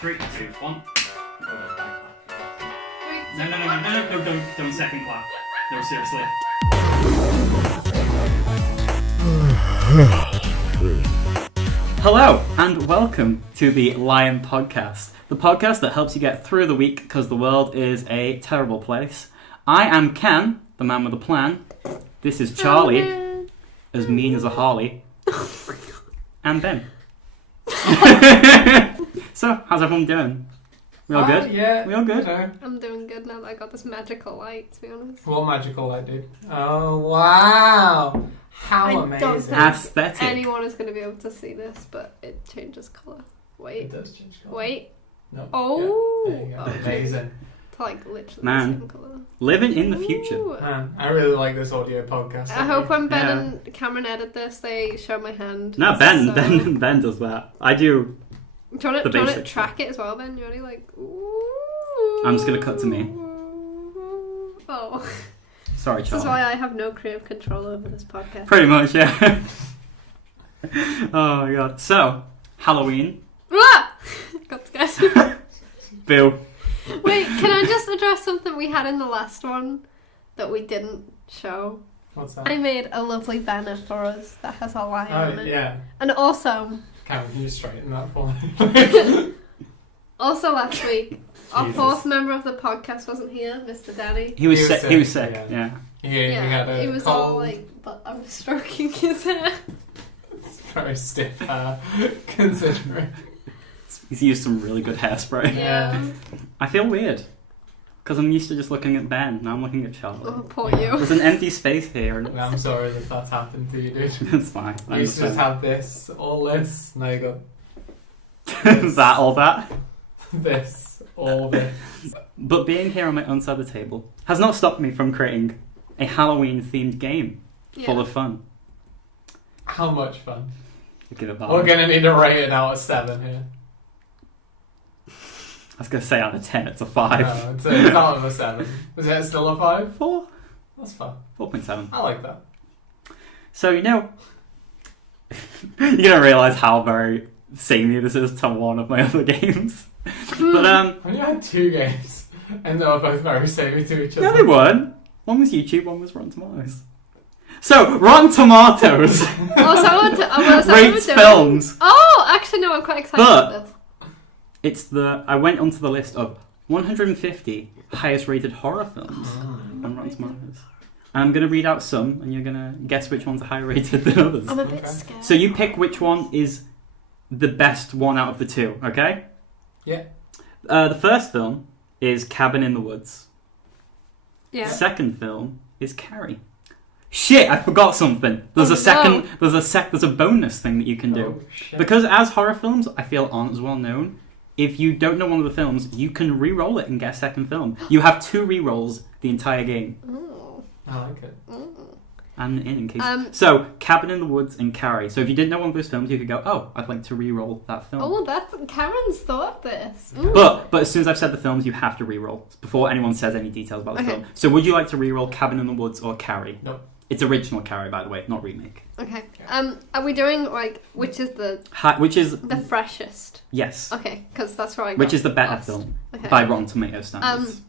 3, 2, 1. No, don't second clap. No, seriously. Hello, and welcome to the Lion Podcast, the podcast that helps you get through the week because the world is a terrible place. I am Ken, the man with a plan. This is Charlie, as mean as a Harley. And Ben. So, how's everyone doing? We all good? Yeah. We all good? I'm doing good now that I got this magical light, to be honest. What magical light, dude? Oh, wow. How amazing. Don't think Aesthetic. anyone is going to be able to see this, but it changes colour. Wait. It does change colour. Wait. No. Oh. Yeah. There you go. Amazing. It's like literally Man. the same colour. Living in the future. Ooh. Man, I really like this audio podcast. I hope when Ben and Cameron edit this, they show my hand. No, So- Ben does that. I do. Do you want the to basic track it as well, Ben? You ready? Like, ooh. I'm just gonna cut to me. Oh. Sorry, This Charlie. is why I have no creative control over this podcast. Pretty much, yeah. Oh my god. So, Halloween. Ah! Got scared. Bill. Wait, can I just address something we had in the last one that we didn't show? What's that? I made a lovely banner for us that has a lion on Oh, it. yeah. And also Can you straighten that for me? last week, our Jesus. fourth member of the podcast wasn't here, Mr. Danny. He was He was sick. sick, He was sick. yeah. Yeah. He had a he was cold. all like, but I was stroking his hair. It's very stiff hair, considering. He's used some really good hairspray. Yeah. I feel weird because I'm used to just looking at Ben. Now I'm looking at Charlie. Oh, poor you. There's an empty space here, and I'm sorry that that's happened to you, dude. it's fine. I You used to just understand. have this, all this, now you got that, all that. this, all this. But being here on my own side of the table has not stopped me from creating a Halloween-themed game full of fun. How much fun. Give it We're gonna need to rate it out of 7 here. I was gonna say out of 10, it's a 5. No, it's out of a 7. Is it still a 5? 4. That's fun. 4.7. I like that. So you're gonna realise how very samey this is to one of my other games. But When you had 2 games and they were both very samey to each other. no, they weren't. One was YouTube, one was Rotten Tomatoes. So Rotten Tomatoes rates films. Oh, actually, no, I'm quite excited about this. I went onto the list of 150 highest rated horror films on Rotten Tomatoes. And I'm going to read out some, and you're going to guess which ones are higher rated than others. I'm a bit Okay. scared. So you pick which one is the best one out of the 2, okay? Yeah. The first film is Cabin in the Woods. Yeah. Second film is Carrie. Shit, I forgot something. There's Oh, a second. no. There's a bonus thing that you can do. Oh, shit. Because as horror films, I feel aren't as well known. If you don't know one of the films, you can re-roll it and get a second film. You have 2 re-rolls the entire game. Oh. I like it. And in case. Um, Cabin in the Woods and Carrie. So if you didn't know one of those films, you could go, oh, I'd like to re-roll that film. Oh, Karen's thought this. Ooh. But as soon as I've said the films, you have to re-roll before anyone says any details about the Okay. film. So would you like to re-roll Cabin in the Woods or Carrie? Nope. It's original Carrie, by the way, not remake. Okay. Are we doing which is the Which is freshest? yes, Okay, because that's where I got which is the better lost. film Okay. by Rotten Tomatoes standards.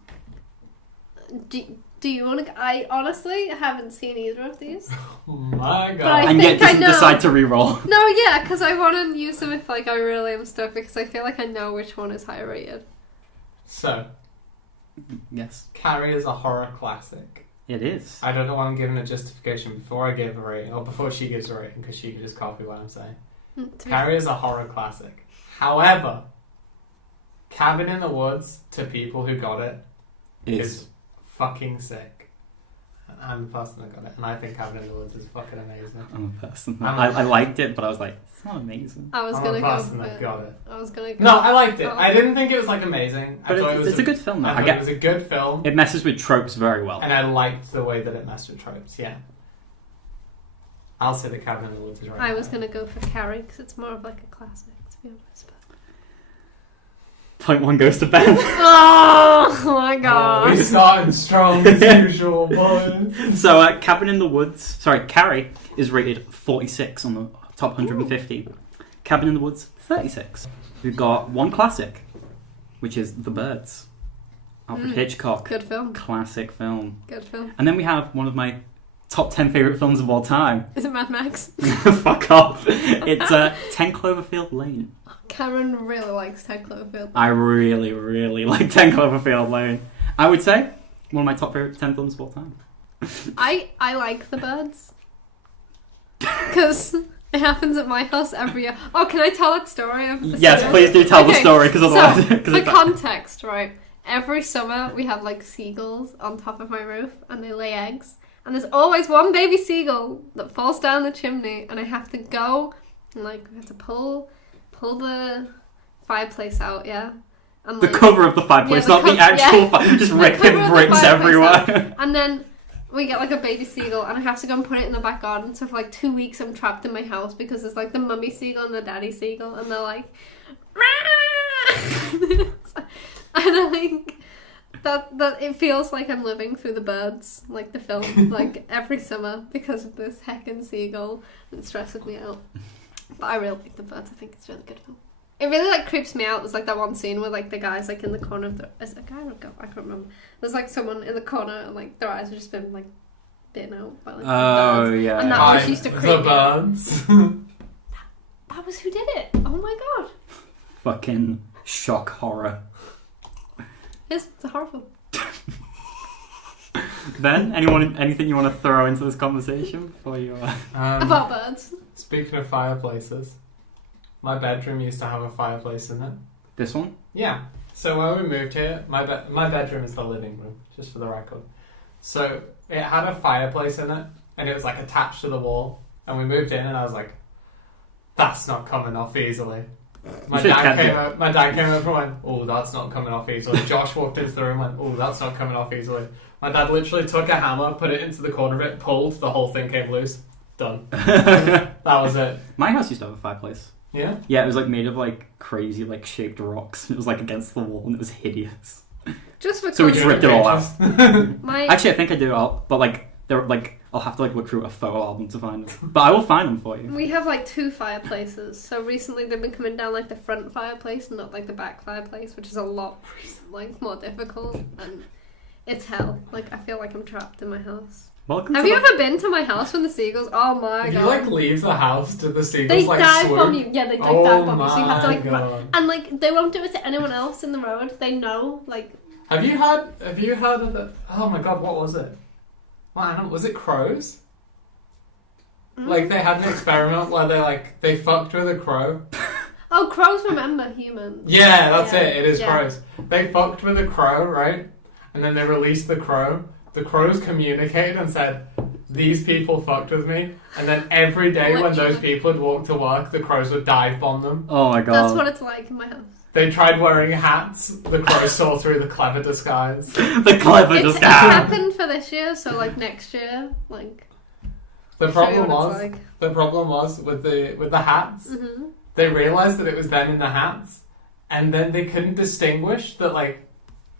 Do you want to? I honestly haven't seen either of these. Oh my But I god. and think yet I know. decide to re-roll. No, yeah, because I want to use them if I really am stuck because I feel like I know which one is higher rated. So, Yes, Carrie is a horror classic. it is. I don't know why I'm giving a justification before I give a rating, or before she gives a rating, because she can just copy what I'm saying. Carrie is a horror classic. However, Cabin in the Woods, to people who got it, is fucking sick. I'm the person that got it, and I think Cabin in the Woods is fucking amazing. I'm a person. I'm- I liked it, but I was like, it's not amazing. I was I'm gonna the go. person that got it. I was gonna go. No, I liked it. Oh. I didn't think it was like amazing. But I thought it was it's a good film, though. I I thought get it was a good film, it messes with tropes very well. and I liked the way that it messed with tropes. Yeah, I'll say the Cabin in the Woods is right. I was gonna go for Carrie because it's more of like a classic, to be honest. But... Point 1 goes to Ben. Oh my god! We started strong as usual, boys. So Cabin in the Woods, Carrie is rated 46 on the top 150. Cabin in the Woods, 36. We've got one classic, which is The Birds. Alfred Hitchcock. Good film. Classic film. Good film. And then we have one of my top 10 favourite films of all time. Is it Mad Max? Fuck off. It's 10 Cloverfield Lane. Cameron really likes 10 Cloverfield. I really, really like 10 Cloverfield Lane. I would say one of my top favourite 10 films of all time. I like The Birds. Because it happens at my house every year. Oh, can I tell that story? Yes, please do tell the story, because otherwise... So, the context, right? Every summer we have like seagulls on top of my roof and they lay eggs. And there's always one baby seagull that falls down the chimney and I have to go and like we have to pull the fireplace out, yeah? And, the like, cover of the fireplace, not the actual fire. Just ripping bricks everywhere. And then we get like a baby seagull and I have to go and put it in the back garden. So for like 2 weeks I'm trapped in my house because there's like the mummy seagull and the daddy seagull and they're like... And I think that it feels like I'm living through The Birds, like the film, like every summer because of this heckin' seagull. It stresses me out. But I really like The Birds. I think it's a really good film. It really like creeps me out. There's like that one scene where like the guy's like in the corner of the... Is it a guy or a girl? I can't remember. There's like someone in the corner and like their eyes have just been like bitten out by like birds. Yeah. And that just used to creep The me out. Birds. That was who did it. Oh my god. Fucking shock horror. It's a horror film. Ben, anything you want to throw into this conversation before you... About birds. Speaking of fireplaces, my bedroom used to have a fireplace in it. This one? Yeah. So when we moved here, my bedroom is the living room, just for the record. So it had a fireplace in it, and it was like attached to the wall. And we moved in, and I was like, "That's not coming off easily." My dad came over and went, "Oh, that's not coming off easily." Josh walked into the room and went, "Oh, that's not coming off easily." My dad literally took a hammer, put it into the corner of it, pulled, the whole thing came loose. Done. That was it. My house used to have a fireplace. Yeah? Yeah, it was like made of like crazy like shaped rocks. It was like against the wall and it was hideous. Just for So we just ripped it all out. My... Actually, I think I do. But like they're like I'll have to like look through a photo album to find them. But I will find them for you. We have like 2 fireplaces. So recently they've been coming down like the front fireplace and not like the back fireplace, which is a lot like more difficult and it's hell. Like I feel like I'm trapped in my house. Welcome. Have you ever been to my house when the seagulls? Oh my god! You like leave the house to the seagulls They like dive swoop? bomb you. Yeah, they like dive bomb you. So you have to like God. and like they won't do it to anyone else in the road. They know like. Have you heard of the? Oh my god, what was it? What animal was it? Crows? Like they had an experiment where they fucked with a crow. Oh, crows remember humans. Yeah, that's it. It is Yeah. crows. They fucked with a crow, right? And then they released the crow. The crows communicated and said, "These people fucked with me." And then every day when those people would walk to work, the crows would dive bomb them. Oh my god. That's what it's like in my house. They tried wearing hats. The crows saw through the clever disguise. The clever It's disguise. happened for this year, so like next year, like. The I'll show you problem what was it's like. the problem was with the hats. Mm-hmm. They realized that it was them in the hats, and then they couldn't distinguish that like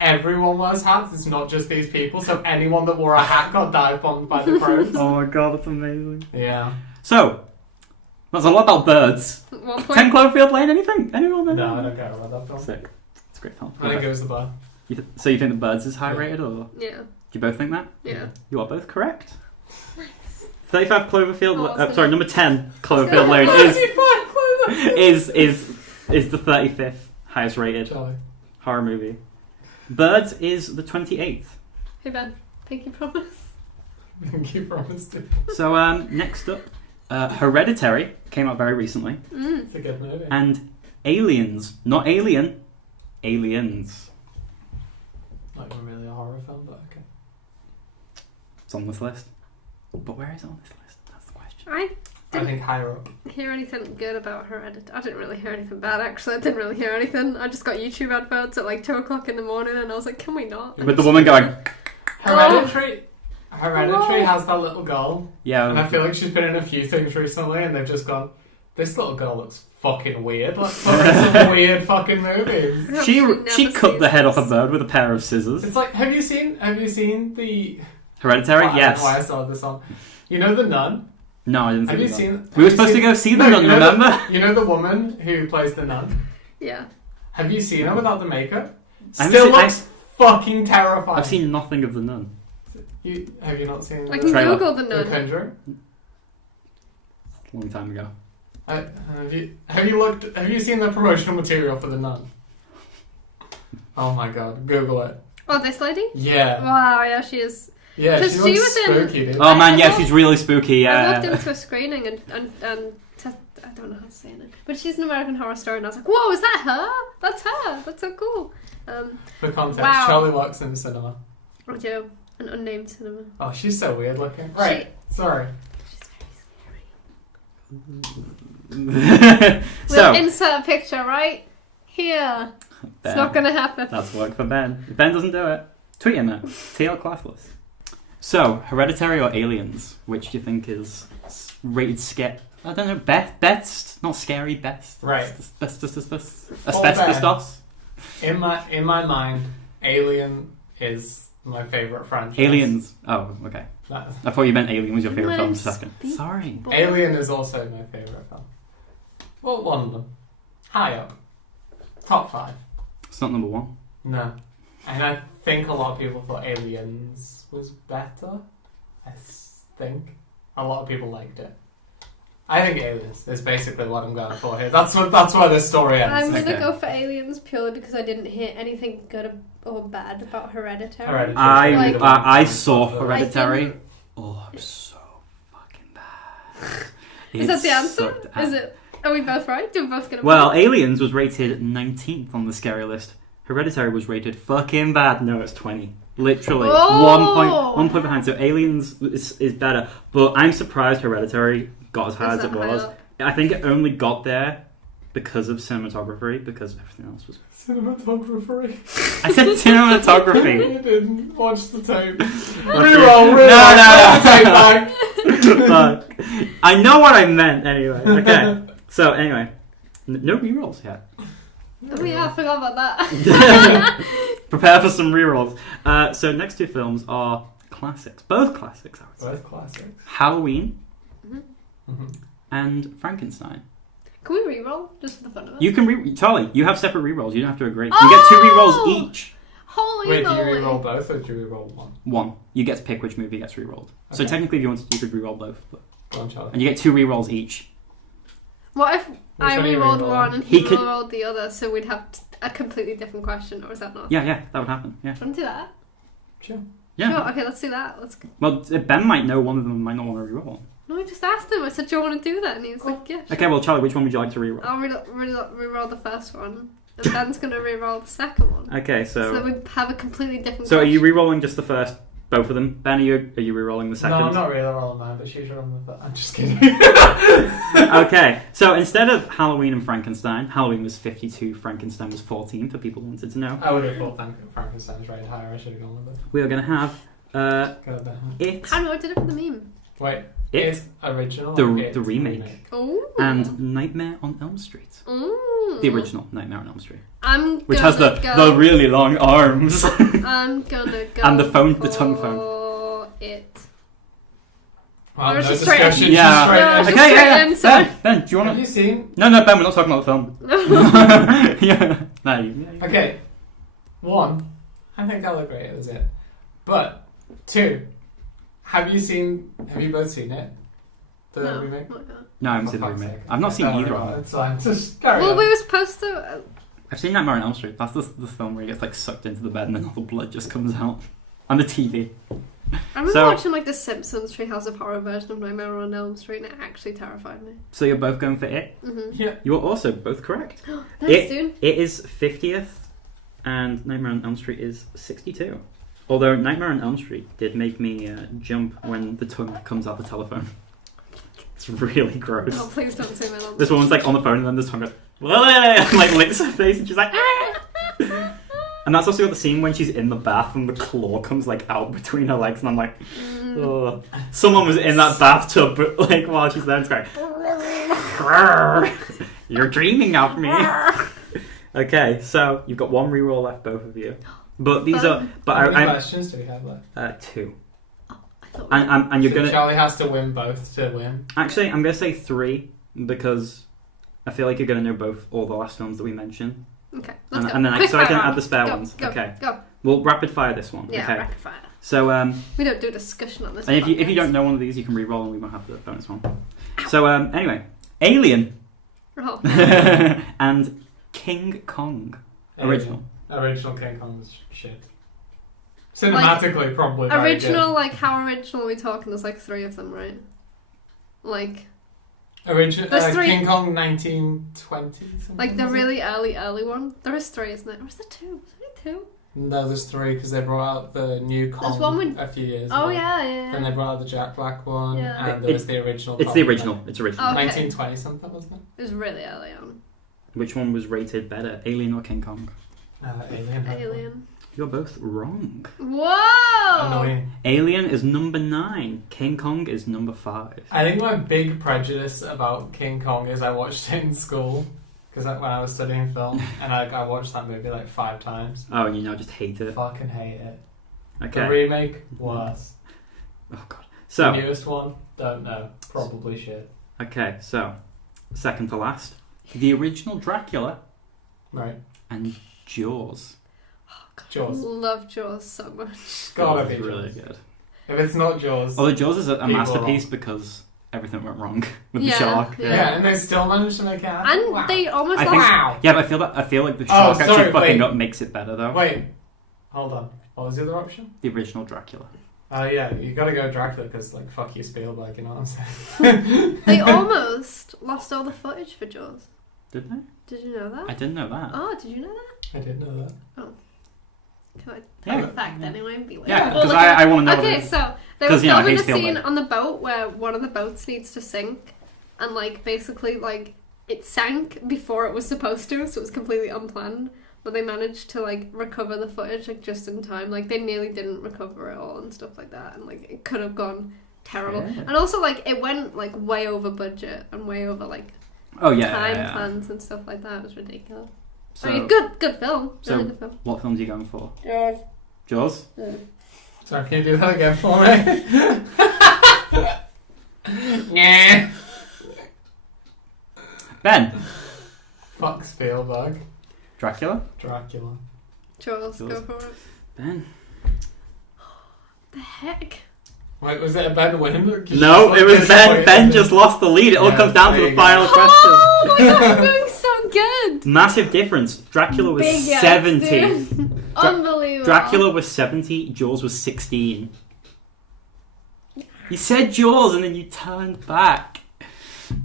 everyone wears hats. It's not just these people. So anyone that wore a hat got dive bombed by the crows. Oh my god, that's amazing. Yeah. So, that's a lot about birds. 1 10 point. Cloverfield Lane, anything? Anyone there? No, I don't care about that film. Sick. It's a great film. I think it was the bar. So you think The Birds is high rated, or do Yeah, you both think that? yeah. You are both correct. 35 Cloverfield. Awesome. Sorry, number 10 Cloverfield Lane is the 35th highest rated Charlie. horror movie. Birds is the 28th. Hey Ben, pinky promise. Thank you promised it. So next up, Hereditary came out very recently, It's a good movie. and Aliens, not Alien, Aliens. Not even really a horror film, but okay. It's on this list. But where is it on this list? That's the question. I I think higher up. hear anything good about Hereditary. I didn't really hear anything bad actually. I didn't really hear anything. I just got YouTube adverts at like 2 o'clock in the morning and I was like, can we not? With the woman going, Hereditary Oh. has that little girl, and I yeah, feel like she's been in a few things recently, and they've just gone, "This little girl looks fucking weird. Let's put her in some weird fucking movies." she cut the head off a bird with a pair of scissors. It's like, have you seen the? Hereditary, I don't know yes. why I saw this on. You know the nun. No, I didn't Have see you that. seen? We were supposed to go see the nun, you know remember? You know the woman who plays the nun. Yeah. Have you seen her without the makeup? I haven't Still seen- looks fucking terrifying. I've seen nothing of The Nun. Have you not seen I can Trailer. Google the The nun. Conjuring? A long time ago. Have you seen the promotional material for The Nun? Oh my god, Google it. Oh, this lady? Yeah. Wow, yeah, she is. Yeah, 'Cause she she looks was in- spooky, dude. Oh man, I yeah, walked- she's really spooky. I Yeah. walked into a screening and I don't know how to say it, but she's an American Horror Story, and I was like, "Whoa, is that her? That's her. That's so cool." For context, Wow. Charlie works in the cinema. I do an unnamed cinema. Oh, she's so weird looking. Right, sorry. She's So we'll insert a picture right here. It's not gonna happen. That's work for Ben. If Ben doesn't do it, tweet him at TL Classless. So, Hereditary or Aliens? Which do you think is rated scare? I don't know. Best, not scary. Best. Right. Asbestos. In my mind, Alien is my favorite franchise. Aliens. Oh, okay. No. I thought you meant Alien was your favorite film. Mine's Second. Sorry. Alien is also my favorite film. Well, one of them. High up. Top 5. It's not number one. No. And I think a lot of people thought Aliens was better. I think. A lot of people liked it. I think Aliens is basically what I'm going for here. That's where this story ends. I'm gonna Okay. go for Aliens purely because I didn't hear anything good or bad about Hereditary. Hereditary. I saw Hereditary. I didn't- Oh, I'm so fucking bad. Is that the It answer? sucked ass. Is it? Are we both right? Did we both get it? Well, Aliens was rated 19th on the scary list. Hereditary was rated fucking bad. No, it's 20. Literally. Oh! 1 point behind. So Aliens is better. But I'm surprised Hereditary got as high Is as it that high was. up? I think it only got there because of cinematography, because everything else was... Cinematography. I said cinematography. You didn't watch the tape. No, Reroll. no. Tape back. Fuck. I know what I meant anyway. Okay. So anyway, no rerolls yet. Oh yeah, I forgot about that. Prepare for some rerolls. So next two films are classics. Both classics, I would say. Both classics. Halloween Mm-hmm. and Frankenstein. Can we reroll just for the fun of it? You can Charlie, you have separate rerolls. You don't have to agree. You get 2 rerolls each. Holy Wait, do you moly! reroll both or do you reroll one? One. You get to pick which movie gets rerolled. So Okay. technically, if you wanted to, you could reroll both. But... Go on, Charlie. And you get 2 rerolls each. What if I one are you rerolled rerolling? one and he He could- rerolled the other, so we'd have a completely different question, or is that not? Yeah, that would happen. Yeah. Do you want to do that? Sure. Yeah. Sure. Okay, let's do that. Let's. Well, Ben might know one of them, might not want to reroll. No, I just asked him. I said, "Do you want to do that?" And he was like, "Yeah." Sure. Okay, well, Charlie, which one would you like to reroll? I'll reroll the first one, and Ben's gonna reroll the second one. Okay, So so we have a completely different. are you question. rerolling just the first, both of them? Ben, are you rerolling the second? No, I'm not really rolling mine, but she's rolling with that. I'm just kidding. Okay, so instead of Halloween and Frankenstein, Halloween was 52, Frankenstein was 14, for people who wanted to know. I would have thought Frankenstein was rated higher. I should have gone with it. We are going to have Go there. It, I know I did it for the meme. Wait, It, it's original. the or It remake. Oh. and Nightmare on Elm Street. Ooh. The original Nightmare on Elm Street. I'm Which gonna has the go. really long arms. I'm gonna go. And the phone- the tongue for phone. It. Well, Or no just straight discussion. in. Yeah. No, Just just Okay, yeah, straight yeah. in, so- Ben, do you Have want you to... seen? No, Ben, we're not talking about the film. Yeah. No, you... Okay. 1, I think I'll agree it was it. But 2, have you both seen it? The No. remake? Oh my God. No, I haven't For seen the fuck's remake. sake. I've not seen Don't either worry of about them. it, It's fine. Just carry Well, on. we were supposed to. I've seen Nightmare on Elm Street. That's the film where he gets like sucked into the bed and then all the blood just comes out. On the TV. I remember So- watching like the Simpsons Treehouse of Horror version of Nightmare on Elm Street, and it actually terrified me. So you're both going for It? Mm-hmm. Yeah. You are also both correct. Thanks, dude. It is 50th and Nightmare on Elm Street is 62. Although Nightmare on Elm Street did make me jump when the tongue comes out the telephone. It's really gross. Oh, please don't say that. This woman's like on the phone and then the tongue goes, and like licks her face and she's like, ah! And that's also got the scene when she's in the bath and the claw comes like out between her legs and I'm like, ugh. Someone was in that bathtub but like while she's there and it's going, "Grrr, you're dreaming of me." Okay, so you've got 1 reroll left, both of you. But these are, but How many I, questions do we have left? 2. I thought we- And you're So gonna, Charlie has to win both to win. actually I'm gonna say 3 because I feel like you're gonna know both all the last films that we mentioned. Okay, let's go. And then Quick so I can fire. add the spare Go, ones. Go, Okay. Go. We'll rapid fire this one. Yeah, okay. rapid fire. So We don't do discussion on this. and if you don't know one of these, you can re-roll and we won't have the bonus one. So anyway, Alien Oh. and King Kong original. Original King Kong was shit. Cinematically, probably very Original, good. like how original are we talking? There's like 3 of them, right? Like There's three- King Kong 1920. like the really early one. There is 3, isn't it? Or is there 2? Is there 2? No, there's 3 because they brought out the new There's Kong one with- a few years Oh ago. yeah. Then they brought out the Jack Black one, Yeah. and there's the original. It's Kong, the original. It's original. Okay. 1920 something, wasn't it? It was really early on. Which one was rated better, Alien or King Kong? Alien. Alien. You're both wrong. Whoa! Annoying. Alien is number 9. King Kong is number 5. I think my big prejudice about King Kong is I watched it in school because when I was studying film, and I watched that movie like 5 times. Oh, and you now just hate it. Fucking hate it. Okay. The remake, worse. Oh god. The So newest one, don't know. Probably shit. okay, so second to last, the original Dracula Right. and Jaws. Jaws. Love Jaws so much. Gotta Jaws be is really Jaws. good. If it's not Jaws, Although Jaws is a People are masterpiece wrong. because everything went wrong with Yeah, the shark. yeah. and they still managed to make it happen. And Wow. they almost I lost. think- Wow. Yeah, but I feel like the shark sorry, actually fucking wait. up makes it better though. Wait, hold on. What was the other option? The original Dracula. Oh yeah, you gotta go Dracula because like fuck you Spielberg, you know what I'm saying? They almost lost all the footage for Jaws. Did they? Did you know that? I didn't know that. Oh, did you know that? I did know that. Can I Yeah. tell the fact anyway and be like, Yeah, oh, because look I want to know. Okay, what it- so they were 'Cause, you know, I filming hate a scene Spielberg. on the boat where one of the boats needs to sink, and like basically like it sank before it was supposed to, so it was completely unplanned. But they managed to like recover the footage like just in time. Like they nearly didn't recover it all and stuff like that, and like it could have gone terrible. Yeah. And also like it went like way over budget and way over like Oh yeah. time yeah. plans and stuff like that. It was ridiculous. So, I mean, good film. so- Really good film. what films are you going for? Jaws. Jaws? Sorry, can you do that again for me? Yeah. Ben. Fuck Spielberg. Dracula? Dracula. Jaws, Jaws. go for it. Ben. The heck? Wait, was it a Ben win? No, it was Ben. Ben just lost the lead. It all Yeah, comes down to there the you final go. question. Oh my god, I'm doing so good! Massive difference. Dracula was Big yikes, 70. dude. Unbelievable. Dracula was 70. Jaws was 16. You said Jaws and then you turned back.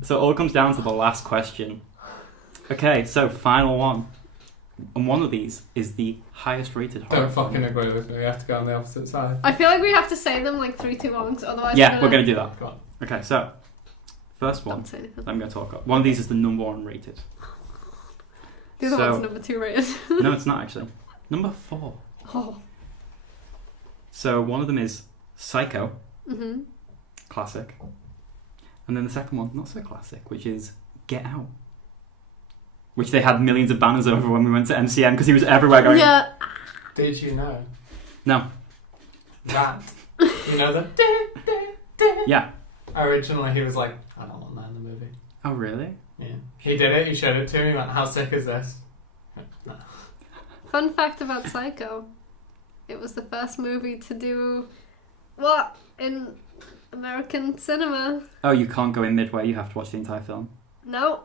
So it all comes down to the last question. Okay, so final one. And one of these is the highest rated horror Don't fucking film. agree with me. We have to go on the opposite side. I feel like we have to say them like 3, 2, 1, 'cause otherwise Yeah, we're going to do that. Go on. Okay, so first one. Don't say anything. I'm going to talk about. One of these is the number 1 rated. The other So- one's number 2 rated. No, it's not actually. Number 4. Oh. So one of them is Psycho, Mm-hmm. classic. And then the second one, not so classic, which is Get Out. Which they had millions of banners over when we went to MCM because he was everywhere going, Yeah. Did you know No. that? You know that? Yeah. Originally, he was like, I don't want that in the movie. Oh, really? Yeah. He did it. He showed it to me. He went, how sick is this? No. Fun fact about Psycho. It was the first movie to do what in American cinema? Oh, you can't go in midway, you have to watch the entire film. No.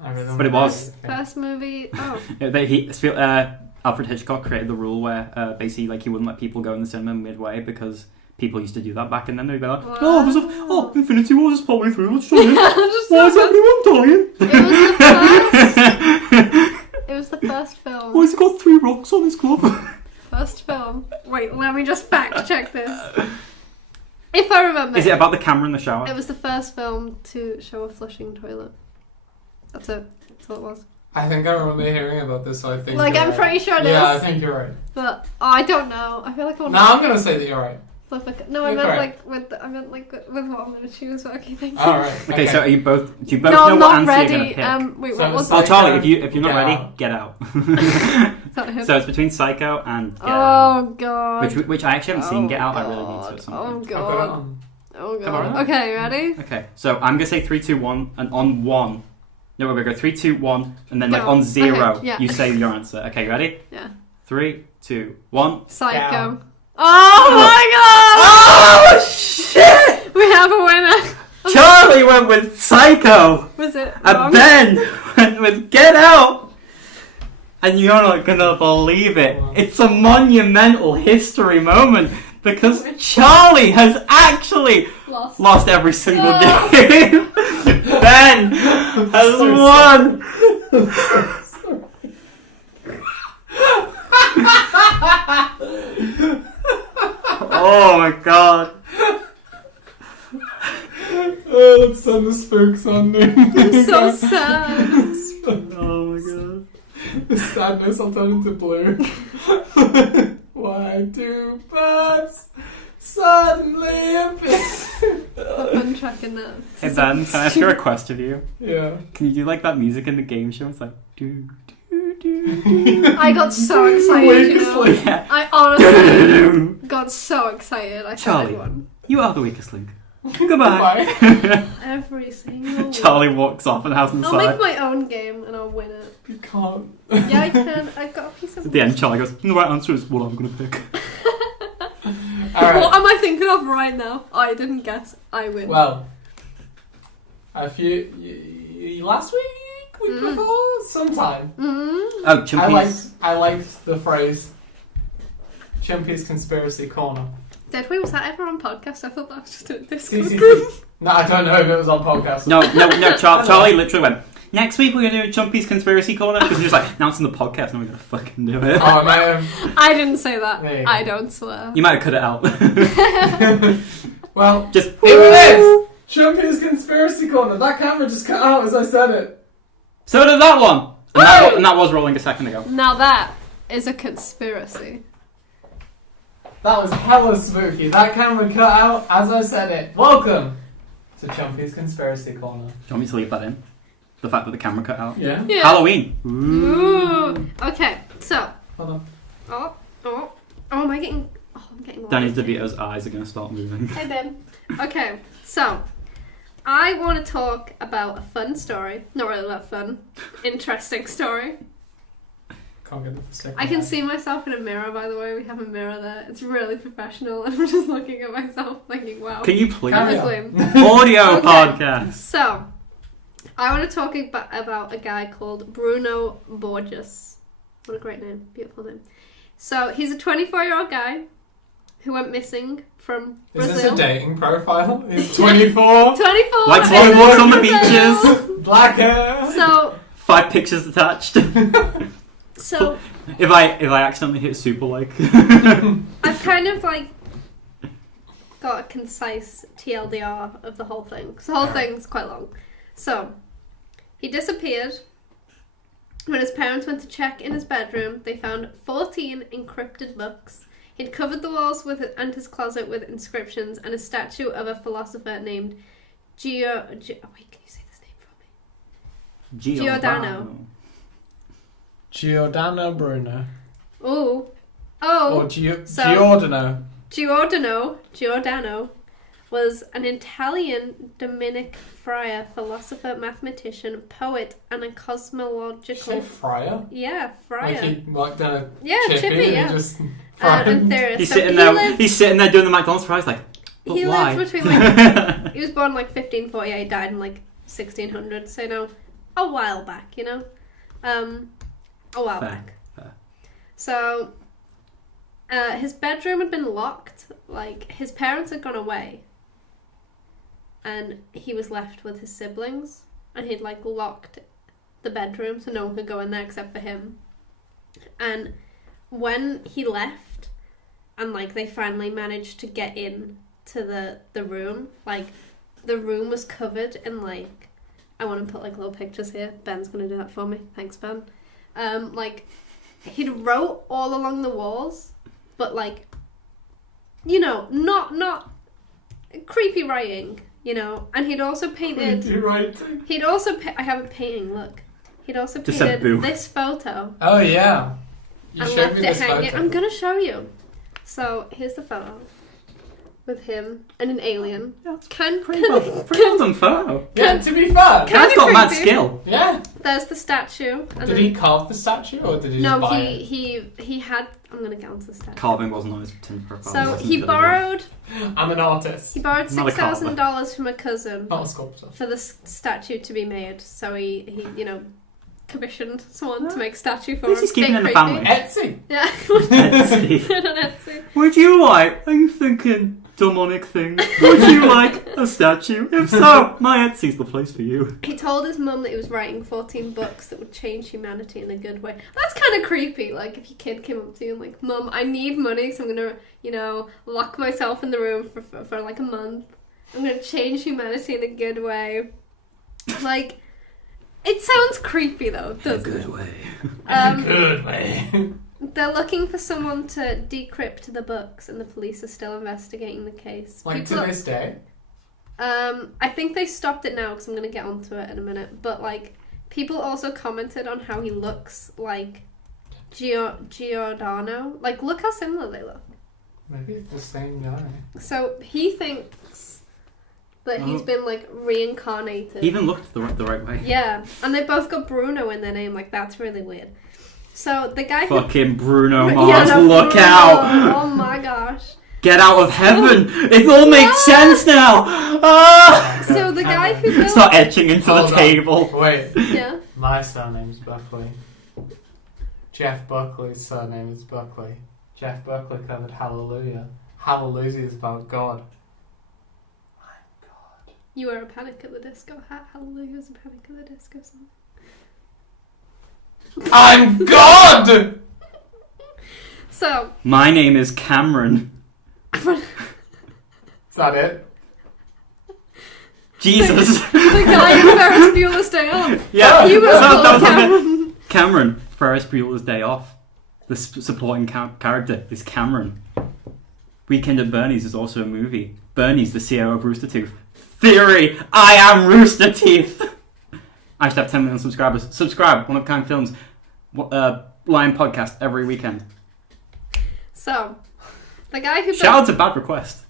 But it was. First movie. Oh. Alfred Hitchcock created the rule where basically like he wouldn't let people go in the cinema midway because people used to do that back and then. They'd be like, Wow. Infinity Wars is partway through, let's try it. Just Why is everyone dying? It was the first film. Why has he got 3 rocks on his glove? First film. Wait, let me just fact check this. If I remember. Is it about the camera in the shower? It was the first film to show a flushing toilet. That's it. That's all it was. I think I remember hearing about this, so I think. Like, you're I'm right. pretty sure it is. Yeah, I think you're right. But I don't know. I feel like I want No, I'm gonna say that you're right. No, I You're meant correct. with what I'm gonna choose. Okay, thank you. All right. Okay, so are you both? Do you both No, know I'm what not answer you're ready. gonna pick? Wait, So what was it's Oh, that? Charlie, if you're not Get ready, Out. get out. Is that him? So it's between Psycho and Get Out, Oh god. which I actually haven't seen. Oh, Get Out, I really need God. to at some Oh point. I've got it god. on. Oh Come on. god. Okay, ready? Okay, so I'm gonna say 3, 2, 1, and on 1, No, we're going to go 3, 2, 1, and then Go. like on 0, Okay, yeah. you say your answer. Okay, ready? Yeah. 3, 2, 1. Psycho. Down. Oh my god! Oh, shit! We have a winner. Charlie went with Psycho, Was it and wrong? Ben went with Get Out. And you're not going to believe it. Wow. It's a monumental history moment because Charlie has actually lost every single Oh. game. Ben has So won. Oh my god. Oh, it's on the spook Sunday. I'm so sad. Oh my god. The sadness will turn into blue. Why do birds suddenly appear? Have fun tracking that. Hey Ben, can I ask you a request of you? Yeah. Can you do like that music in the game show? It's like do do do. I got so excited, you know. Weakest Yeah. I honestly got so excited. I thought Charlie. I won. You are the weakest link. Goodbye. Every single Charlie walks off and has I'll inside. make my own game and I'll win it. You can't. Yeah, I can. I've got a piece of. At the end, Charlie goes, the right answer is what I'm going to pick. Alright. What am I thinking of right now? I didn't guess. I win. Well, a few. Last week before? Sometime. Mm. Oh, Chumpys. I liked the phrase Chumpys Conspiracy Corner. Did we? Was that ever on podcast? I thought that was just a See, Discord see, group. see. No, I don't know if it was on podcast. No, Charlie literally went, next week we're going to do Chumpys Conspiracy Corner, because he was like, now it's on the podcast and we're going to fucking do it. Oh, man. I didn't say that. There you go. I don't swear. You might have cut it out. Well, Just, here it is! Chumpys Conspiracy Corner. That camera just cut out as I said it. so did that one. And that was rolling a second ago. Now that is a conspiracy. That was hella spooky. That camera cut out as I said it. Welcome to Chumpys Conspiracy Corner. Do you want me to leave that in? The fact that the camera cut out? Yeah? Yeah. Halloween. Ooh. Okay, so. Hold on. Oh, am I getting. Oh, I'm getting. Danny lighter. DeVito's eyes are going to start moving. Hey, Ben. Okay, so. I want to talk about a fun story. Not really that fun. Interesting story. Can't get the stick. I can see myself in a mirror, by the way. We have a mirror there. It's really professional. And I'm just looking at myself thinking, wow. Can you please? Carry I'm on. a glim. Audio Okay. podcast. So, I want to talk about a guy called Bruno Borges. What a great name. Beautiful name. So, he's a 24-year-old guy who went missing from Is Brazil. this a dating profile? He's 24, 24! Likes and longboards on the Brazil. beaches. black hair. So, 5 pictures attached. so If I accidentally hit super like. I've kind of like got a concise TLDR of the whole thing. 'Cause the whole thing's quite long. So, he disappeared. When his parents went to check in his bedroom, they found 14 encrypted books. He'd covered the walls and his closet with inscriptions and a statue of a philosopher named wait, can you say this name for me? Giordano. Giordano Bruno. Oh, Or so- Giordano. Giordano was an Italian Dominic friar, philosopher, mathematician, poet, and a Did you cosmological... say Friar? Yeah, friar. Like he worked at a Yeah, chippy Chippy, and yeah. just fried And him. theorist. He's So sitting he there. lived- He's sitting there doing the McDonald's fries, like. But He why? lived between like he was born like 1548, died in like 1600. So you know, a while back. You know, a while Fair, back. fair. So, his bedroom had been locked. Like his parents had gone away, and he was left with his siblings. And he'd like locked the bedroom so no one could go in there except for him. And when he left, and like they finally managed to get in to the room, like the room was covered in like, I want to put like little pictures here. Ben's gonna do that for me. Thanks, Ben. Like he'd wrote all along the walls, but like, you know, not creepy writing, you know. And he'd also painted. Creepy writing. He'd also I have a painting. Look, he'd also Just said painted boo. this photo Oh yeah. You and showed left me it this hanging. photo. I'm gonna show you. So here's the photo. with him and an alien. Yeah, that's Pretty pretty well done photo. Yeah, to be fair. Guy's got mad creepy. skill. Yeah. There's the statue. And Did he carve the statue or did he No, just buy it? he had. I'm gonna get onto the statue. Carving wasn't on his Tinder profile. So Wasn't he good borrowed I'm an artist. $6,000 Not a carver. from a cousin Not a sculptor. for the statue to be made. So he commissioned someone to make a statue for At least him. he's keeping Bit it in the creepy. family. Etsy. Yeah. Etsy. On Etsy. Would you like? Are you thinking demonic things? Would you like a statue? If so, my Etsy's the place for you. He told his mum that he was writing 14 books that would change humanity in a good way. That's kind of creepy. Like, if your kid came up to you and like, Mum, I need money, so I'm gonna, lock myself in the room for like a month. I'm gonna change humanity in a good way. Like, it sounds creepy though, doesn't it? Good way. Good way. They're looking for someone to decrypt the books, and the police are still investigating the case. Like People- to this day. I think they stopped it now because I'm going to get onto it in a minute. But, like, people also commented on how he looks like Giordano. Like, look how similar they look. Maybe it's the same guy. So, he thinks that he's been, like, reincarnated. He even looked the right way. Yeah, and they both got Bruno in their name. Like, that's really weird. So, the guy who... Fucking Bruno Yeah, Mars, no, look Bruno. out! Oh my gosh. Get out of heaven! It all makes sense now! Ah! So, the guy who built... Start etching into Hold the on. table. Wait. Yeah. My surname's Buckley. Jeff Buckley's surname is Buckley. Jeff Buckley covered Hallelujah. Hallelujah is about God. My God. You were a Panic at the Disco hat. Hallelujah was a Panic at the Disco song. I'm God! So... My name is Cameron. Is that it? Jesus. The guy in Ferris Bueller's Day Off. Yeah, He was that called was on it. Cameron. Cameron, Ferris Bueller's Day Off. The supporting character is Cameron. Weekend at Bernie's is also a movie. Bernie's the CEO of Rooster Teeth. Theory, I am Rooster Teeth. I should have 10 million subscribers. Subscribe, One of a Kind Films. Lion podcast every weekend. So, the guy who... Shout out to Bad Request.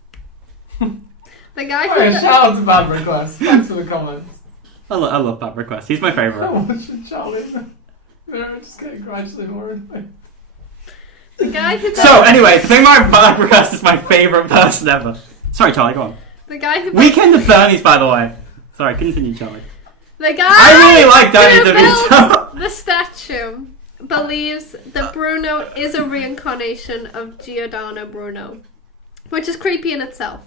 The guy who... Alright, shout out to Bad Request. Thanks for the comments. I love Bad Request. He's my I favourite. watched it, Charlie. They're just getting gradually more and more. The guy who... So, anyway, the thing about Bad Request is my favourite person ever. Sorry, Charlie, go on. The guy who... Weekend at Bernie's, by the way. Sorry, continue, Charlie. The guy I really like Danny who DeVito. built the statue believes that Bruno is a reincarnation of Giordano Bruno, which is creepy in itself.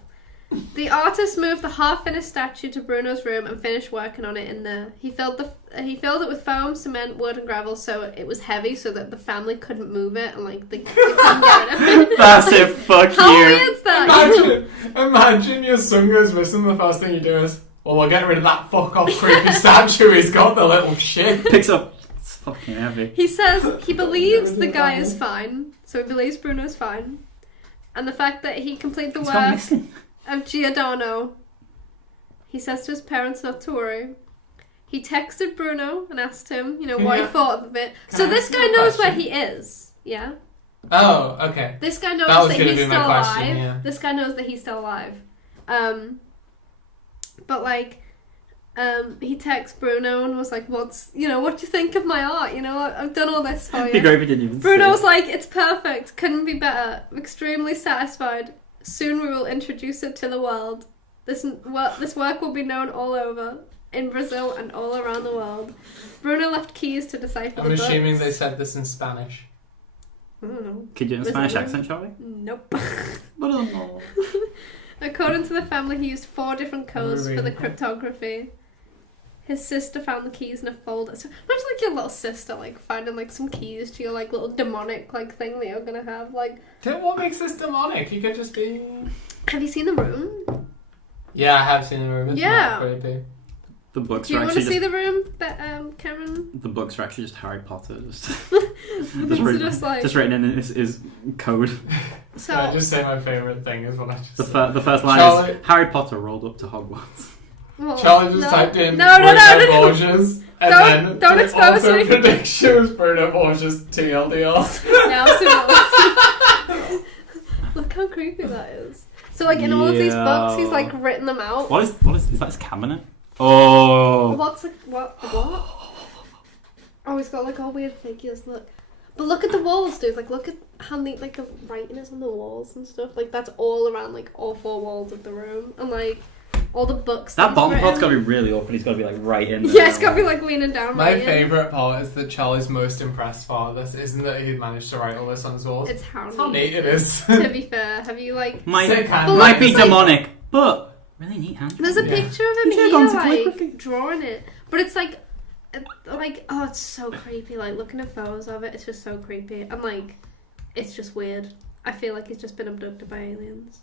The artist moved the half-finished statue to Bruno's room and finished working on it in there. He filled it with foam, cement, wood, and gravel, so it was heavy, so that the family couldn't move it, and like they couldn't get rid of it. That's it, fuck How you. weird's that? Imagine your son goes missing, the first thing you do is, well, we'll get rid of that fuck-off creepy statue he's got, the little shit. Picks up. It's fucking heavy. He says he believes the guy is fine, so he believes Bruno's fine, and the fact that he completed the It's gone work missing. of Giordano, he says to his parents not to worry. He texted Bruno and asked him, what he thought of it. So this guy knows where he is, yeah? Oh, okay. This guy That knows was that gonna he's be my still question, alive. yeah. This guy knows that he's still alive. But like, he texted Bruno and was like, what do you think of my art? I've done all this for It'd be you. great if you didn't even Bruno say was like, it's perfect, couldn't be better, I'm extremely satisfied. Soon we will introduce it to the world. This work will be known all over, in Brazil and all around the world. Bruno left keys to decipher I'm the assuming books. they said this in Spanish. I don't know. Could you do a Spanish accent, Charlie? Nope. No. According to the family, he used 4 different codes for the Really? cryptography. His sister found the keys in a folder. So imagine like your little sister finding some keys to your little demonic thing that you're gonna have. What makes this demonic? You could just be... Have you seen The Room? Yeah, I have seen the room. It's Yeah. not creepy. The books Do you are want to actually see The Room, Cameron? the books are actually just Harry Potter. Just, Things are just like... just written in his code. So, Can I just say my favourite thing is what I just The said? first line Charlie- is Harry Potter rolled up to Hogwarts. well, Charlie just typed in No. Bruno Borges, and Don't then expose auto me. predictions Bruno Borges TLDR. Now, so look how creepy that is. So like in all of these books, he's like written them out. What is that his cabinet? Oh. What? Oh, he's got like all weird figures. Look, but look at the walls, dude. Like, look at how neat like the writing is on the walls and stuff. Like that's all around like all four walls of the room, and like all the books. That bottom part's gotta be really awkward. He's gotta be like right in there. Yeah, it's gotta be like leaning down. My right favourite part is that Charlie's most impressed part of this isn't that he managed to write all this on his walls. It's how neat it is. To be fair, have you like... Might be demonic, but really neat handwriting. There's a picture of him here, like, drawing it. But it's like, oh, it's so creepy. Like, looking at photos of it, it's just so creepy. And, like, it's just weird. I feel like he's just been abducted by aliens.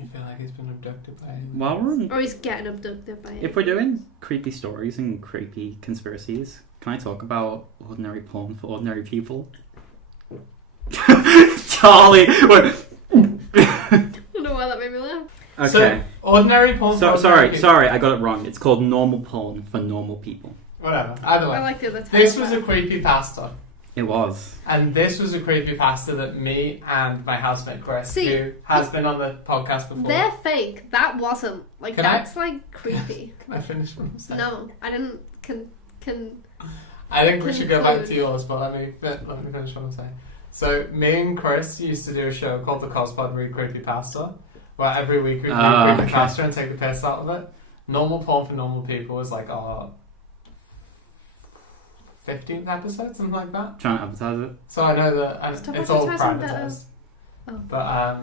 You feel like he's been abducted by aliens? Well, or he's getting abducted by aliens. If we're doing creepy stories and creepy conspiracies, can I talk about ordinary porn for ordinary people? Charlie! Wait. I don't know why that made me laugh. Okay. So, ordinary porn for ordinary people. Sorry, I got it wrong. It's called normal porn for normal people. Whatever. Either way. I like the other title. This was a creepypasta. It was. And this was a creepypasta that me and my housemate Chris, who has been on the podcast before. They're fake. That wasn't. Like, that's like creepy. Can I finish what I'm saying? No, I didn't. I think we should go back to yours, but let me finish what I'm saying. So, me and Chris used to do a show called The Cospod Read Creepypasta, where every week we'd read creepypasta and take the piss out of it. Normal porn for normal people was like our 15th episode, something like that. Trying to advertise it. So I know that it's all privatised. Oh. But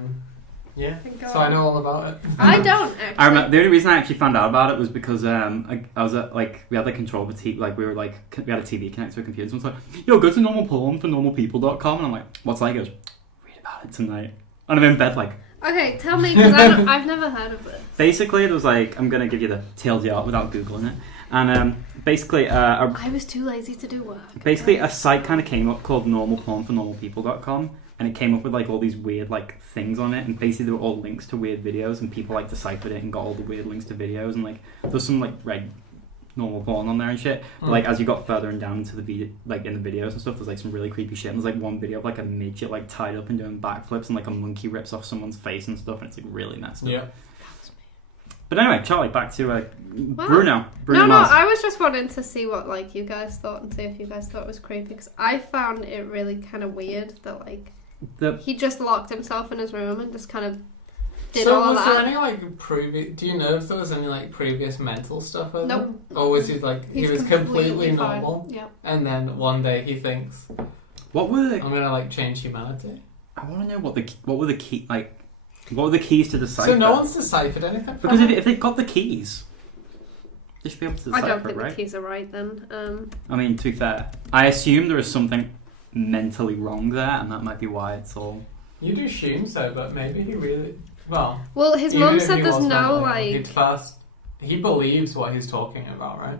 yeah, so I know all about it. I don't actually. I remember the only reason I actually found out about it was because I was at like we had the control of a TV, like we had a TV connected to a computer. So I was like, yo, go to normalpornfornormalpeople.com, and I'm like, what's that? He goes, read about it tonight. And I'm in bed like. Okay, tell me, because I've never heard of this. Basically, it was like, I'm going to give you the TLDR without Googling it. And basically... I was too lazy to do work. Basically, a site kind of came up called normalpornfornormalpeople.com. And it came up with like all these weird like things on it. And basically, they were all links to weird videos. And people like deciphered it and got all the weird links to videos. And like, there's some like normal porn on there and shit. But like as you got further and down into the video, like in the videos and stuff, there's like some really creepy shit. And there's like one video of like a midget like tied up and doing backflips, and like a monkey rips off someone's face and stuff, and it's like really messed up. Yeah. But anyway, Charlie, back to wow. Bruno. No, I was just wanting to see what like you guys thought and see if you guys thought it was creepy, because I found it really kind of weird that like he just locked himself in his room and just kind of did all was that. there any like previous? Do you know if there was any like previous mental stuff with him? Or was he like he was completely normal? Yeah. And then one day he thinks, "What were the? I'm gonna like change humanity." I want to know what were the keys to decipher. So no one's deciphered anything. Because if they got the keys, they should be able to decipher. I don't think right? the keys are right then. I mean, to be fair, I assume there is something mentally wrong there, and that might be why it's all. You'd assume so, but maybe he really. Well, his mum said there's no like. He believes what he's talking about, right?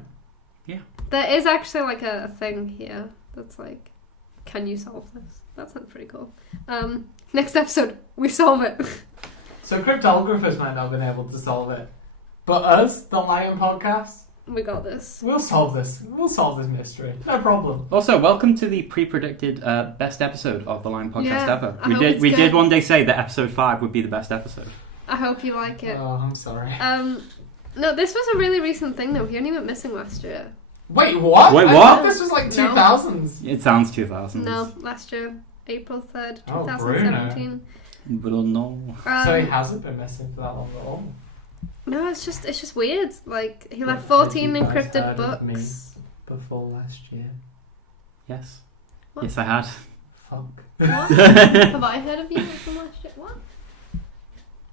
Yeah. There is actually like a thing here that's like, can you solve this? That sounds pretty cool. Next episode, we solve it. So cryptographers might not have been able to solve it, but us, the Lion Podcast, we got this. We'll solve this. We'll solve this mystery. No problem. Also, welcome to the pre-predicted best episode of the Lion Podcast ever. We did did one day say that episode 5 would be the best episode. I hope you like it. Oh, I'm sorry. No, this was a really recent thing though. He only went missing last year. Wait, what? Wait, I what? thought this was like 2000s. It sounds 2000s. No, last year, April 3rd, Oh, 2017. Bruno. No. So he hasn't been missing for that long at all. No, it's just weird. Like he left 14 encrypted books. Before last year. Yes. What? Yes, I had. Fuck. What? Have I heard of you from last year? What?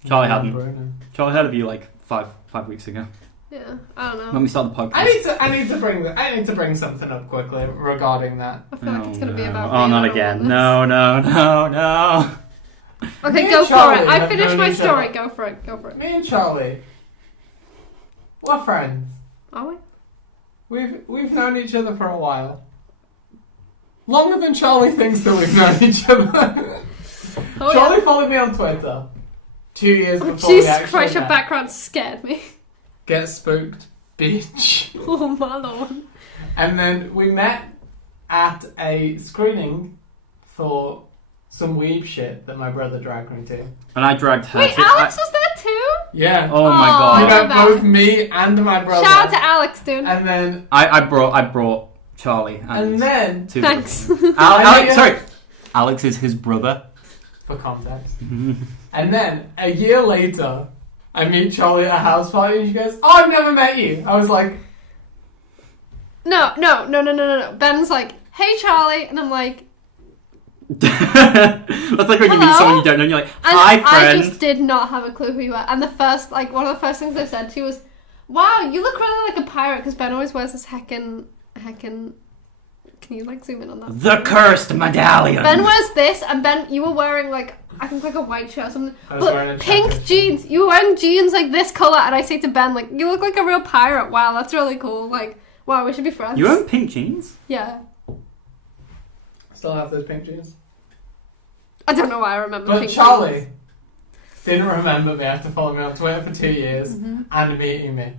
Charlie hadn't. Bruno. Charlie heard of you like five weeks ago. Yeah, I don't know. When we started the podcast. I need to bring something up quickly regarding that. I feel like it's gonna be about. Oh, me. not again. No. Okay, go for it. I finished my story. Go for it. Me and Charlie, we're friends. Are we? We've known each other for a while. Longer than Charlie thinks that we've known each other. Oh, Charlie followed me on Twitter 2 years before we Jesus actually Christ, your met. background scared me. Get spooked, bitch. Oh my lord. And then we met at a screening for some weeb shit that my brother dragged me to. And I dragged her Wait, to... Alex was there too? Yeah. Oh my Oh. You god. met both me and my brother. Shout out to Alex, dude. And then... I brought Charlie And then... two Thanks. brothers. Alex, sorry. Alex is his brother. For context. And then, a year later, I meet Charlie at a house party and she goes, oh, I've never met you. I was like... No. Ben's like, hey, Charlie. And I'm like... That's like when you meet Hello? someone you don't know and you're like, hi, And friend. I just did not have a clue who you were. And one of the first things I said to you was, wow, you look really like a pirate, because Ben always wears this heckin'... Can you, like, zoom in on that? The cursed medallion. Ben wears this, and Ben, you were wearing, like, I think, like, a white shirt or something. I was wearing a But pink jacket. jeans. You were wearing jeans, like, this colour, and I say to Ben, like, you look like a real pirate. Wow, that's really cool. Like, wow, we should be friends. You own pink jeans? Yeah. Still have those pink jeans. I don't know why I remember But pink Charlie jeans. didn't remember me after following me on Twitter for 2 years and meeting me.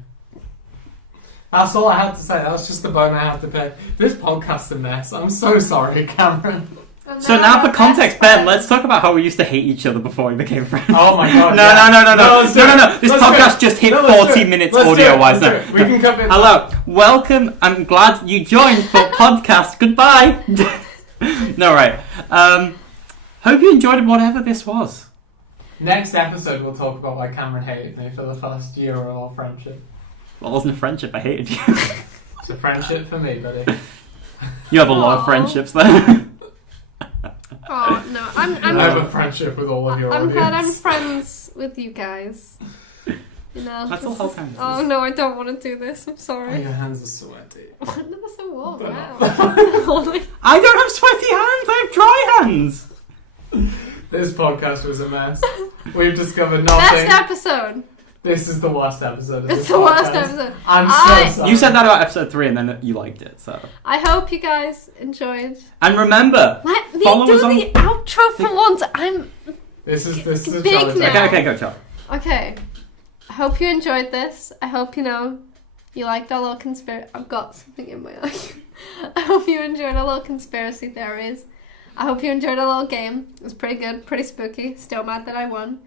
That's all I had to say. That was just the bone I had to pay. This podcast's a mess. I'm so sorry, Cameron. And So now for we're context, best Ben, friends. let's talk about how we used to hate each other before we became friends. Oh my god. No. This Let's podcast do it. just hit No, let's do 40 it. minutes Let's do it. audio-wise. Let's do it. We can cut it. Hello, welcome. I'm glad you joined for podcast. Goodbye. No, right. Hope you enjoyed whatever this was. Next episode, we'll talk about why Cameron hated me for the first year of our friendship. Well, it wasn't a friendship. I hated you. It's a friendship for me, buddy. You have a lot of Aw. friendships there. Oh, no. I have a friendship with all of your I'm audience. glad I'm friends with you guys. You know, That's the this whole is- time. Oh no, I don't want to do this. I'm Oh, sorry. your hands are sweaty. Why are they so warm? They're Wow. not. I don't have sweaty hands. I have dry hands. This podcast was a mess. We've discovered nothing. Best episode. This is the worst episode of It's this the worst podcast. episode. I'm I- so sorry. You said that about episode 3 and then you liked it, so. I hope you guys enjoyed. And remember, Let me Follow do us on- the outro for once. I'm This is a Big challenge. now. okay, go, Charlie. okay. I hope you enjoyed this. I hope you liked our little conspiracy. I've got something in my eye. I hope you enjoyed our little conspiracy theories. I hope you enjoyed our little game. It was pretty good, pretty spooky. Still mad that I won.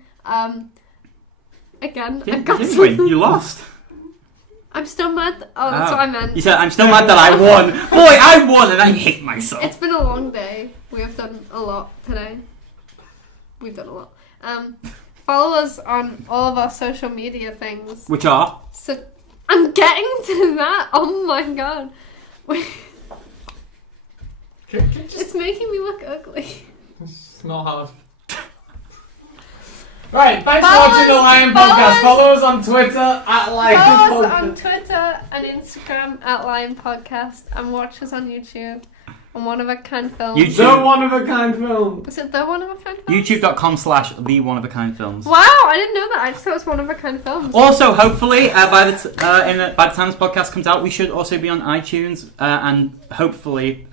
Again, I got Didn't win. You lost. I'm still mad. Oh, that's Oh. what I meant. You said, I'm still mad that I won. Boy, I won and I hate myself. It's been a long day. We have done a lot today. We've done a lot. Follow us on all of our social media things. Which are? So I'm getting to that. Oh my god. It's making me look ugly. It's not hard. Right, thanks Follow for watching the us- Lion follow Podcast. us- Follow us on Twitter at Lion Follow us Podcast. on Twitter and Instagram at Lion Podcast and watch us on YouTube on One of a Kind Films. YouTube. The one-of-a-kind film. Is it the One of a Kind Films? YouTube.com/theoneofakindfilms. Wow, I didn't know that. I just thought it was One of a Kind Films. Also, hopefully, by the time this podcast comes out, we should also be on iTunes and hopefully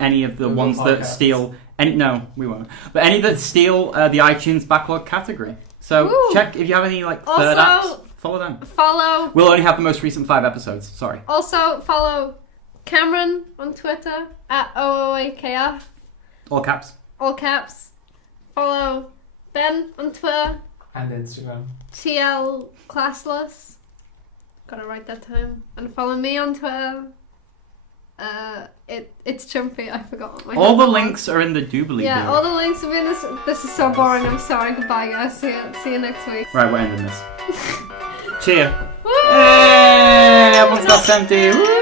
any of the Google ones that Podcasts. steal. No, we won't. But any that steal the iTunes backlog category. So Ooh. check if you have any third Also- apps. Follow them. Follow. We'll only have the most recent 5 episodes. Sorry. Also, follow Cameron on Twitter at OOAKF, All caps. all caps. Follow Ben on Twitter, And Instagram. TL Classless. Got it right that time. And follow me on Twitter. It's Chumpy. I forgot what my All the handle was. links are in the doobly-doo. Yeah, all the links will be in this. This is so boring. I'm sorry. Goodbye, guys. See you next week. Right, we're ending this. Cheer. Woo! Hey, everyone's got empty. Woo!